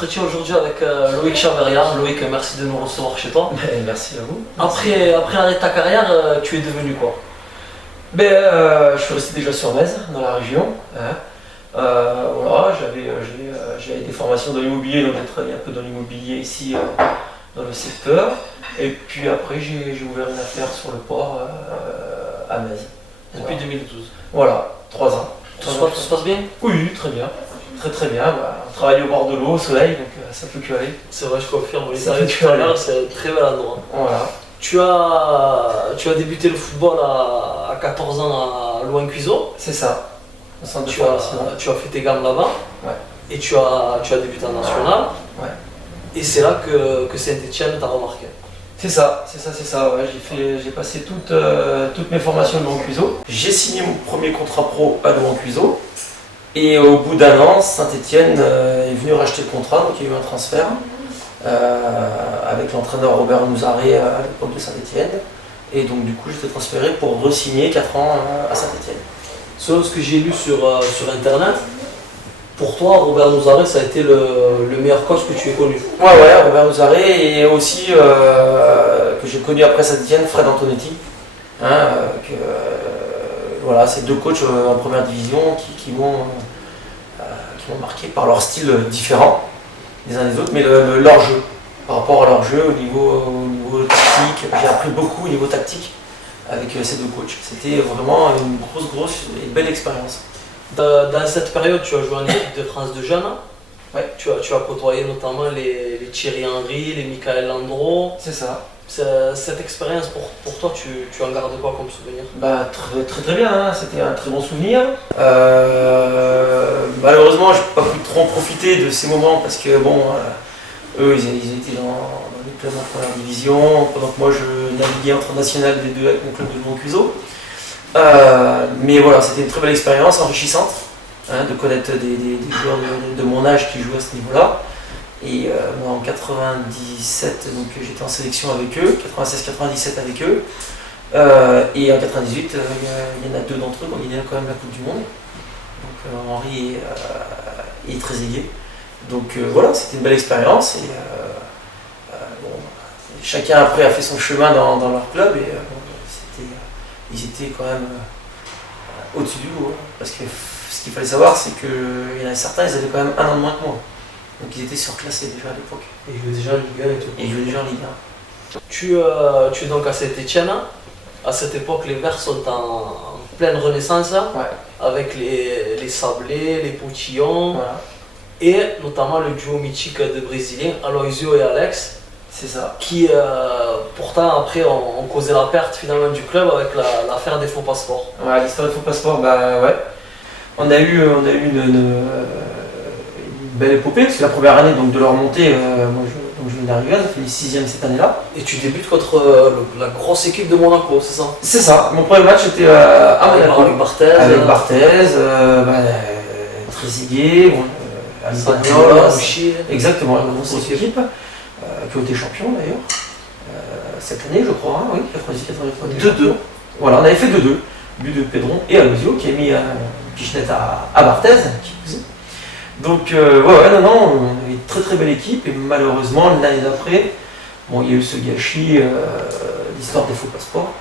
entretien aujourd'hui avec Loïc Chaverian. Loïc, merci de nous recevoir chez toi. Merci à vous. Après l'arrêt de ta carrière, tu es devenu quoi? Je suis resté déjà sur Metz, dans la région. Voilà, j'avais des formations dans l'immobilier, donc j'ai travaillé un peu dans l'immobilier ici, dans le secteur. Et puis après, j'ai ouvert une affaire sur le port à Metz. Depuis 2012. Voilà, 3 ans. Tout se passe bien? Oui, très bien. Très bien. On travaille au bord de l'eau, au soleil, donc ça peut que aller. C'est vrai, je confirme. On Ça est fait tout à que l'heure, c'est un très bel endroit. Voilà. Tu as débuté le football à 14 ans à Louvain-Cuiseaux. C'est ça. Au centre de Tu formation. as fait tes gammes là-bas. Ouais. Et tu as débuté en national. Ouais. Et c'est là que Saint-Etienne t'a remarqué. C'est ça. Ouais. J'ai passé toutes mes formations à Louvain-Cuiseaux. J'ai signé mon premier contrat pro à Louvain-Cuiseaux. Et au bout d'un an, Saint-Etienne est venu racheter le contrat, donc il y a eu un transfert avec l'entraîneur Robert Nouzaré à l'époque de Saint-Etienne. Et donc du coup, j'étais transféré pour re-signer 4 ans à Saint-Etienne. Selon ce que j'ai lu sur internet, pour toi, Robert Nouzaré, ça a été le meilleur coach que tu aies connu. Ouais, Robert Nouzaré et aussi que j'ai connu après Saint-Etienne, Fred Antonetti. Voilà, c'est 2 coachs en première division qui m'ont marqué par leur style différent les uns des autres, mais leur jeu, par rapport à leur jeu au niveau tactique. J'ai appris beaucoup au niveau tactique avec ces 2 coachs. C'était vraiment une grosse et belle expérience. Dans cette période, tu as joué en équipe de France de jeunes. Ouais. Tu as côtoyé notamment les Thierry Henry, les Michael Landreau. C'est ça. Cette expérience, pour toi, tu en gardes quoi comme souvenir? Très bien, hein. C'était un très bon souvenir. Malheureusement, je n'ai pas pu trop en profiter de ces moments parce que eux, ils étaient dans les clubs en première division, pendant que moi je naviguais entre national des 2 avec mon club de Louvain-Cuiseaux. Mais voilà, c'était une très belle expérience, enrichissante, de connaître des joueurs de mon âge qui jouaient à ce niveau-là. Et moi en 97, donc j'étais en sélection avec eux, 96-97 avec eux. Et en 98, il y en a 2 d'entre eux qui ont gagné quand même la Coupe du Monde. Donc Henri et Trezeguet. Donc voilà, c'était une belle expérience. Et chacun après a fait son chemin dans leur club. Et ils étaient quand même au-dessus du lot. Parce que ce qu'il fallait savoir, c'est qu'il y en a certains, ils avaient quand même 1 an de moins que moi. Donc ils étaient surclassés déjà à l'époque. Et ils jouaient déjà en Ligue 1 et tout. Et ils jouaient déjà en Ligue 1. Tu es donc à Saint-Etienne. À cette époque, les Verts sont en pleine renaissance, Ouais. avec les Sablés, les Poutillons, Voilà, et notamment le duo mythique de Brésiliens, Aloisio et Alex, c'est ça. qui pourtant après ont causé la perte finalement du club avec l'affaire des faux passeports. Ouais, l'histoire du faux passeport, ouais. On a eu une belle épopée, parce que la première année donc, de leur montée, moi je viens d'arriver, j'ai fait les 6e cette année-là. Et tu débutes contre la grosse équipe de Monaco, c'est ça? C'est ça, mon premier match était à Monaco. Avec Barthez. Avec Barthez, Trezeguet, Albagnol, exactement, une grosse équipe, qui a été champion d'ailleurs, cette année je crois, oui, 98-99. 2-2. Voilà, on avait fait 2-2, but de Pedron et Aloisio qui a mis une pichenette à Barthez. Donc on avait une très belle équipe et malheureusement l'année d'après, il y a eu ce gâchis, l'histoire des faux passeports,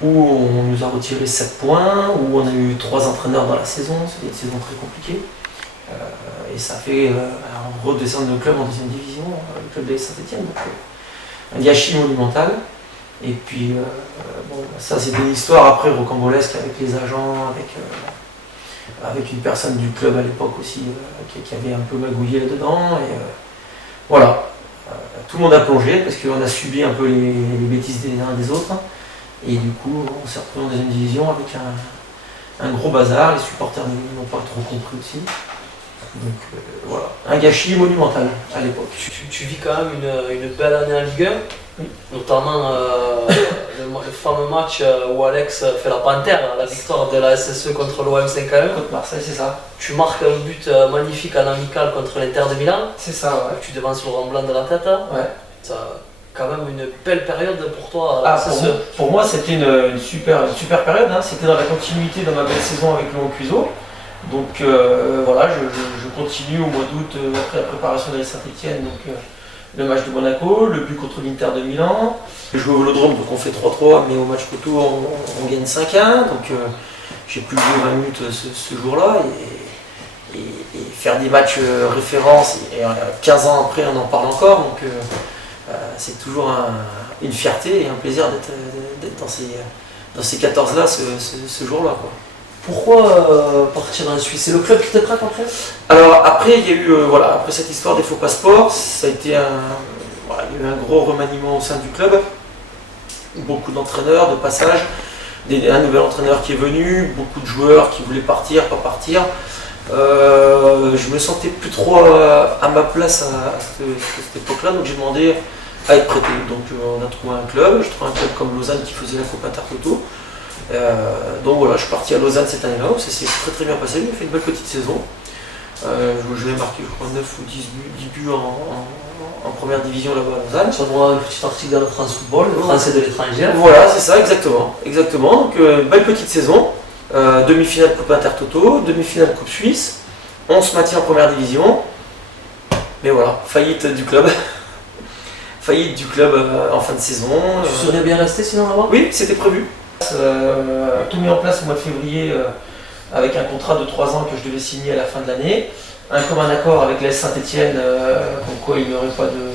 où on nous a retiré 7 points, où on a eu 3 entraîneurs dans la saison, c'était une saison très compliquée. Et ça fait redescendre le club en 2e division, le club de Saint-Etienne. Donc un gâchis monumental. Et puis ça c'était une histoire après rocambolesque avec les agents, avec une personne du club à l'époque aussi qui avait un peu magouillé là-dedans. Et voilà, tout le monde a plongé parce qu'on a subi un peu les bêtises des uns et des autres. Et du coup, on s'est retrouvé en 2e division avec un gros bazar. Les supporters n'ont pas trop compris aussi. Donc voilà, un gâchis monumental à l'époque. Tu vis quand même une belle année en Ligue 1, oui. Notamment le fameux match où Alex fait la panthère, la victoire de la SSE contre l'OM 5-1. Contre Marseille, c'est ça. Tu marques un but magnifique en amical contre l'Inter de Milan. C'est ça, ouais. Tu devances Laurent Blanc de la tête. Ouais. Ça, quand même une belle période pour toi. Pour moi, c'était une super période. Hein. C'était dans la continuité de ma belle saison avec Louvain-Cuiseaux. Donc voilà, je continue au mois d'août après la préparation de la Saint-Etienne, donc le match de Monaco, le but contre l'Inter de Milan. Je joue au Vélodrome, donc on fait 3-3, mais au match retour on gagne 5-1, donc j'ai plus joué 20 minutes ce jour-là. Et faire des matchs références, et 15 ans après on en parle encore, donc c'est toujours une fierté et un plaisir d'être dans ces 14-là ce jour-là. Pourquoi partir en Suisse? C'est le club qui te prête après? Alors après, il y a eu, après cette histoire des faux passeports, ça a été il y a eu un gros remaniement au sein du club. Beaucoup d'entraîneurs, de passage, un nouvel entraîneur qui est venu, beaucoup de joueurs qui voulaient partir, pas partir. Je me sentais plus trop à ma place à cette époque-là, donc j'ai demandé à être prêté. Donc on a trouvé un club, j'ai trouvé un club comme Lausanne qui faisait la Coupe Intertoto. Donc voilà, je suis parti à Lausanne cette année-là, ça s'est très très bien passé, j'ai fait une belle petite saison. Je vais marquer, je crois, 9 ou 10 buts en première division là-bas à Lausanne. Ça doit un petit article dans le France Football, le français de l'étranger. Voilà, c'est ça, exactement. Donc belle petite saison, demi-finale Coupe Intertoto, demi-finale Coupe Suisse, on se maintient en première division, mais voilà, faillite du club. Faillite du club en fin de saison. Tu serais bien resté sinon là-bas? Oui, c'était prévu. Tout mis en place au mois de février avec un contrat de 3 ans que je devais signer à la fin de l'année, un commun accord avec l'AS Saint-Etienne, comme quoi il n'y aurait pas de...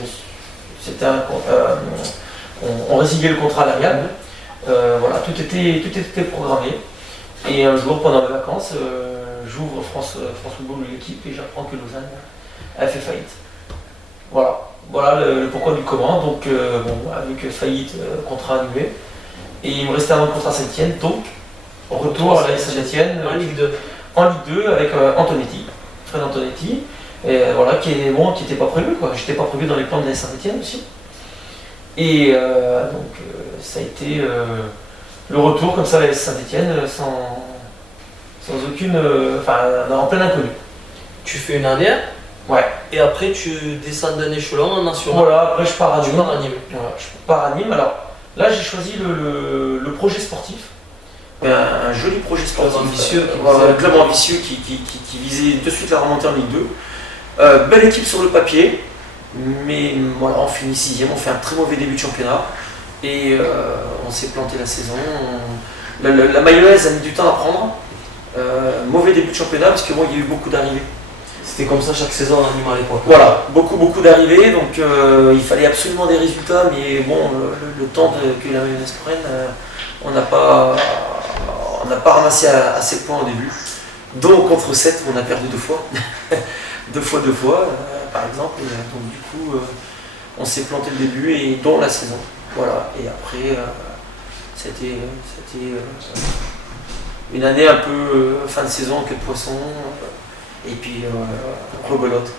on résiliait le contrat à l'amiable. Voilà, tout était programmé. Et un jour, pendant mes vacances, j'ouvre France Football l'équipe et j'apprends que Lausanne a fait faillite. Voilà le pourquoi du comment. Donc avec faillite, contrat annulé. Et il me restait un an de contrat à Saint-Etienne, donc retour à la Saint-Etienne en Ligue 2. En Ligue 2 avec Antonetti, Fred Antonetti, et voilà, qui n'était pas prévu, quoi. J'étais pas prévu dans les plans de la Saint-Etienne aussi. Et donc ça a été le retour comme ça à la Saint-Etienne sans aucune. En plein inconnu. Tu fais une année. Ouais. Et après tu descends d'un échelon en national. Voilà, après je pars à Nîmes. Voilà, je pars à Nîmes. Alors là j'ai choisi le projet sportif. Un joli projet sportif. Un club ambitieux qui visait de suite la remontée en Ligue 2. Belle équipe sur le papier, mais voilà, on finit 6ème, on fait un très mauvais début de championnat et on s'est planté la saison. La mayonnaise a mis du temps à prendre. Mauvais début de championnat parce que il y a eu beaucoup d'arrivées. C'était comme ça chaque saison à Nîmes à l'époque. Voilà, beaucoup d'arrivées, donc il fallait absolument des résultats, mais bon, le temps que la mayonnaise prenne, on n'a pas ramassé assez de points au début. Donc contre 7, on a perdu 2 fois. 2 fois, par exemple. Et, donc du coup, on s'est planté le début et dont la saison. Voilà. Et après, c'était une année un peu fin de saison, queue de poisson. Et puis rebelote.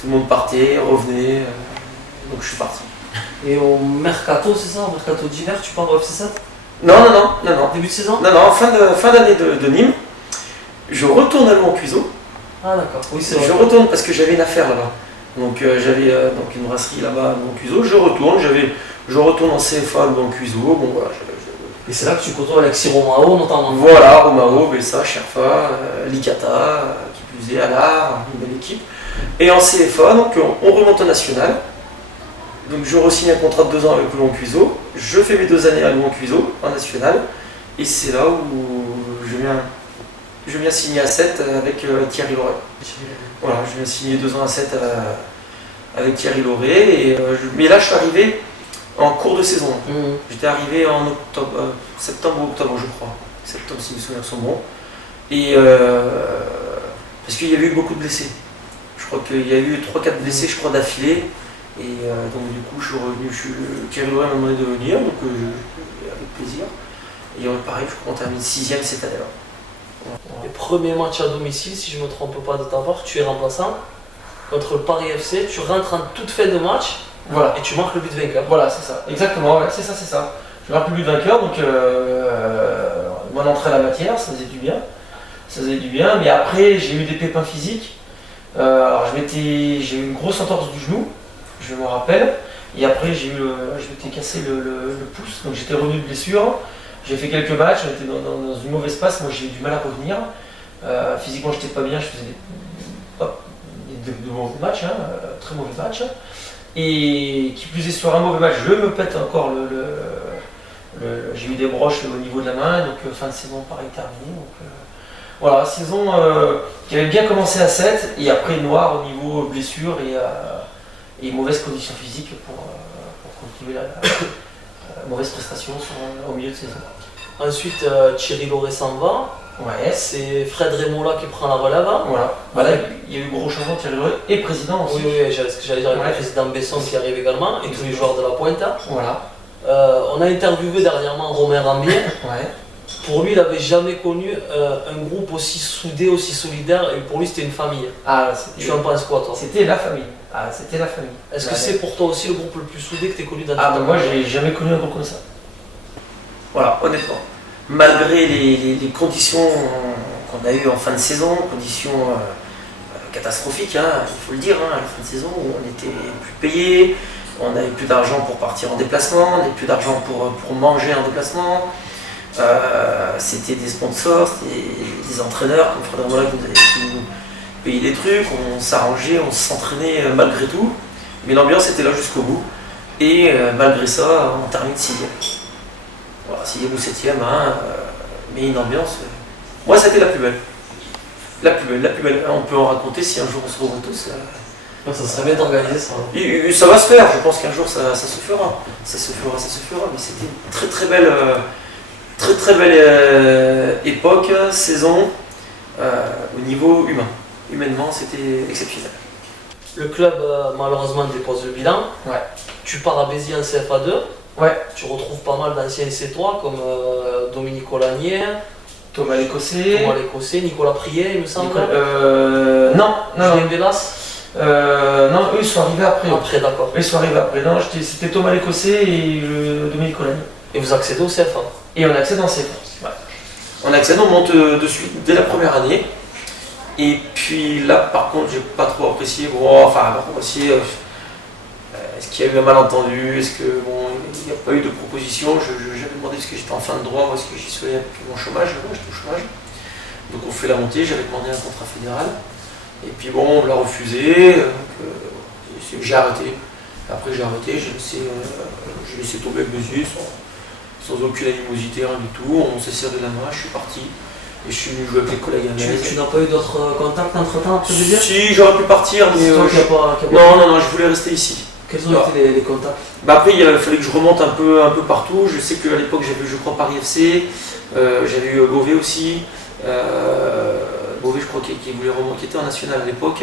Tout le monde partait, revenait. Donc je suis parti. Et au mercato, c'est ça? Au mercato d'hiver, tu pars au FC7? Non. Début de saison? Non, fin d'année de Nîmes. Je retourne à Louan-Cuiseaux. Ah d'accord, oui c'est vrai. Je retourne parce que j'avais une affaire là-bas. Donc j'avais une brasserie là-bas à Louan-Cuiseaux. Je retourne en CFA à Louan-Cuiseaux. Bon voilà. Et c'est là que tu côtoies Alexis Romao notamment. Voilà, Romao, Bessa, Sherfa, Licata, qui plus est, Allard, une belle équipe. Et en CFA, donc on remonte en national. Donc je re-signe un contrat de 2 ans avec Louan-Cuiseaux. Je fais mes 2 années à Louan-Cuiseaux en national. Et c'est là où je viens signer à 7 avec Thierry Lauré. Voilà, je viens signer 2 ans à 7 avec Thierry Lauré. Mais là, je suis arrivé en cours de saison. J'étais arrivé en septembre ou octobre, je crois. Septembre, si mes souvenirs sont bons. Et parce qu'il y avait eu beaucoup de blessés. Je crois qu'il y a eu 3-4 blessés, je crois, d'affilée. Et donc du coup, je suis revenu. Thierry Lauré m'a demandé de venir, donc avec plaisir. Et pareil, je crois qu'on termine 6ème cette année-là. Voilà. Les premiers matchs à domicile, si je ne me trompe pas de ta part, tu es remplaçant contre le Paris FC, tu rentres en toute fin de match. Voilà. Et tu marques le but vainqueur. Voilà, c'est ça. Exactement, ouais, c'est ça. Je marque le but vainqueur, donc mon entrée à la matière, ça faisait du bien. Mais après, j'ai eu des pépins physiques. Alors j'ai eu une grosse entorse du genou, je me rappelle. Et après, je m'étais cassé le pouce, donc j'étais revenu de blessure. J'ai fait quelques matchs, on était dans une mauvaise passe, moi j'ai eu du mal à revenir. Physiquement, j'étais pas bien, je faisais de mauvais matchs, hein, très mauvais matchs. Et qui plus est, sur un mauvais match, je me pète encore j'ai eu des broches au niveau de la main, donc fin de saison pareil terminé. Donc, voilà, saison qui avait bien commencé à 7 et après noir au niveau blessure et mauvaises conditions physiques pour continuer la mauvaise prestation au milieu de saison. Ensuite, Thierry Lauré s'en va. Ouais. C'est Fred Rémola qui prend la relève. Voilà. Là, il y a eu gros changement, Thierry Lauré et président aussi. Oui, ce que j'allais dire, avec le président Besson qui arrive également et tous les joueurs de la pointe. Voilà. On a interviewé dernièrement Romain Rambier. Ouais. Pour lui, il n'avait jamais connu un groupe aussi soudé, aussi solidaire, et pour lui, c'était une famille. Tu en penses quoi, toi? C'était la famille. C'était la famille. Est-ce que c'est pour toi aussi le groupe le plus soudé que tu aies connu dans ta vie? Moi, j'ai jamais connu un groupe comme ça. Voilà, honnêtement. Malgré les conditions qu'on a eues en fin de saison, conditions catastrophiques, il faut le dire, à la fin de saison, où on était plus payé, on n'avait plus d'argent pour partir en déplacement, on n'avait plus d'argent pour manger en déplacement. C'était des sponsors, c'était des entraîneurs comme Fred Rémola qui nous avaient pu payer des trucs, on s'arrangeait, on s'entraînait malgré tout, mais l'ambiance était là jusqu'au bout. Et malgré ça, on termine 6e. Voilà, 6e ou 7e, mais une ambiance. Moi, c'était la plus belle. La plus belle. On peut en raconter si un jour on se revoit tous. Ça serait bien d'organiser ça. Et ça va se faire, je pense qu'un jour ça se fera. Ça se fera, mais c'était une très belle époque, saison, au niveau humain. Humainement, c'était exceptionnel. Le club, malheureusement, dépose le bilan. Ouais. Tu pars à Béziers en CFA2. Ouais. Tu retrouves pas mal d'anciens C3 comme Dominique Olagnier, Thomas l'Écossais, Nicolas Priet, il me semble. Non. Julien Bellas. Non, eux ils sont arrivés après. Après, d'accord. Eux ils sont arrivés après. Non, c'était Thomas l'Écossais et Dominique Olagnier. Et vous accédez au CFA. Et on accède en CFA. Ouais. On accède, on monte de suite dès la première année. Et puis là, par contre, j'ai pas trop apprécié. Est-ce qu'il y a eu un malentendu? Est-ce que il n'y a pas eu de proposition? J'avais demandé parce que j'étais en fin de droit, parce que j'y suis avec mon chômage. Moi, j'étais au chômage. Donc on fait la montée. J'avais demandé un contrat fédéral. Et puis bon, on l'a refusé. J'ai arrêté. Après j'ai arrêté. J'ai laissé tomber le Béziers sans aucune animosité, rien du tout. On s'est serré la main. Je suis parti. Et je suis venu jouer avec les collègues à Metz. Tu n'as pas eu d'autres contacts entre-temps après Béziers? Si, j'aurais pu partir, mais non, je voulais rester ici. Quels ont été les contacts? Après, il fallait que je remonte un peu partout. Je sais qu'à l'époque, j'avais eu, je crois, Paris FC, j'avais eu Beauvais aussi. Beauvais, je crois, qui voulait remonter, qui était en national à l'époque.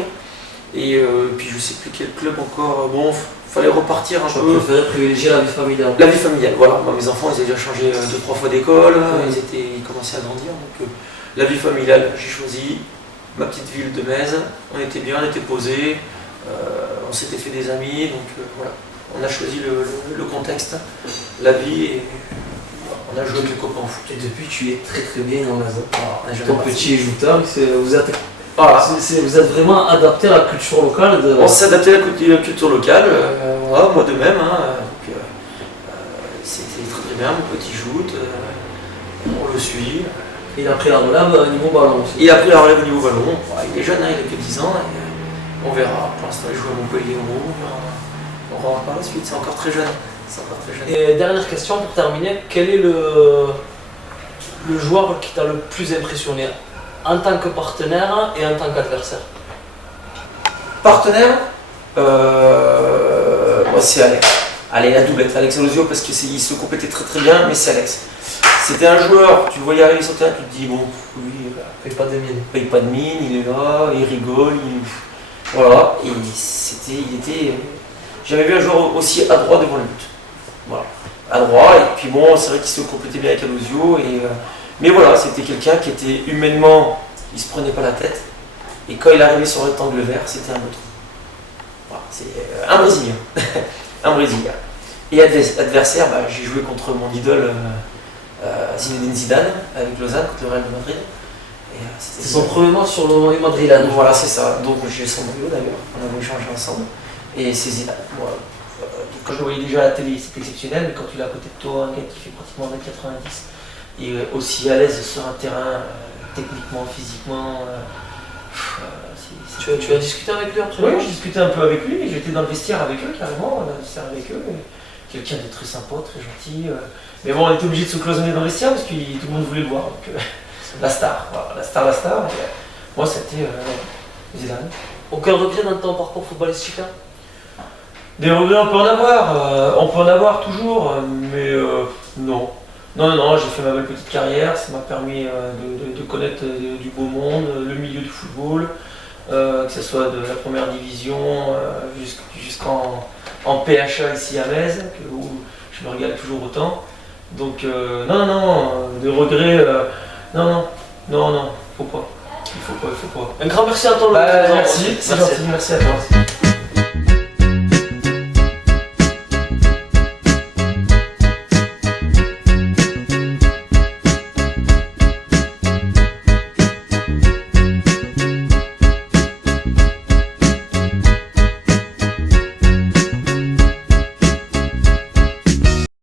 Et puis, je sais plus quel club encore. Bon, fallait repartir un peu. Je préférais privilégier la vie familiale. La vie familiale, voilà. Moi, mes enfants, ils avaient déjà changé 2-3 fois d'école, ils commençaient à grandir. Donc, la vie familiale, j'ai choisi ma petite ville de Metz. On était bien, on était posé. On s'était fait des amis, donc voilà, on a choisi le contexte, la vie, et on a joué avec les copains au foot. Et depuis, tu es très bien dans la zone. Ton petit jouteur, vous êtes vraiment adapté à la culture locale. On s'est adapté à la culture locale, moi de même. C'était très bien, mon petit joute, on le suit. Il a pris la relève au niveau ballon aussi. Il a pris la relève au niveau ballon, il est jeune, il a que 10 ans. On verra. Pour l'instant, il joue à Montpellier. On verra par la suite. C'est encore très jeune. Et dernière question pour terminer. Quel est le joueur qui t'a le plus impressionné en tant que partenaire et en tant qu'adversaire? Partenaire, moi c'est Alex. Allez, la doublette. Alex Alosio, parce qu'il se complétait très bien, mais c'est Alex. C'était un joueur, tu le voyais arriver sur le terrain, tu te dis, bon, lui, paye pas de mine. Paye pas de mine, il est là, il rigole. Voilà, et j'avais vu un joueur aussi adroit devant le but. Voilà, adroit, et puis bon, c'est vrai qu'il se complétait bien avec Alosio, mais voilà, c'était quelqu'un qui était humainement, il se prenait pas la tête, et quand il arrivait sur le rectangle vert, c'était un autre. Voilà, c'est un Brésilien. Un Brésilien. Et adversaire, j'ai joué contre mon idole Zinedine Zidane, avec Lausanne, contre le Real de Madrid. C'est son premier match sur le maillot madrilène. Voilà, c'est ça. Donc j'ai son maillot d'ailleurs. On avait échangé ensemble. Et c'est Zidane. Moi, quand je le voyais déjà à la télé, c'était exceptionnel. Mais quand tu l'as à côté de toi, un gars qui fait pratiquement 1,90 m et aussi à l'aise sur un terrain techniquement, physiquement. Tu as discuté avec lui après? Oui, j'ai discuté un peu avec lui, j'étais dans le vestiaire avec eux carrément, on a discuté avec eux. Quelqu'un de très sympa, très gentil. Mais bon, on était obligé de se cloisonner dans le vestiaire parce que tout le monde voulait le voir. Donc, la star, voilà, la star. Et, moi, c'était Zidane. Aucun regret dans ton parcours footballistique là? Des regrets, on peut en avoir toujours, mais non. Non, j'ai fait ma belle petite carrière, ça m'a permis de connaître du beau monde, le milieu du football, que ce soit de la première division jusqu'en PHA ici à Metz, où je me régale toujours autant. Donc non, de regrets, non, faut pas. Il faut pas. Un grand merci à toi. Merci, c'est gentil, merci à toi.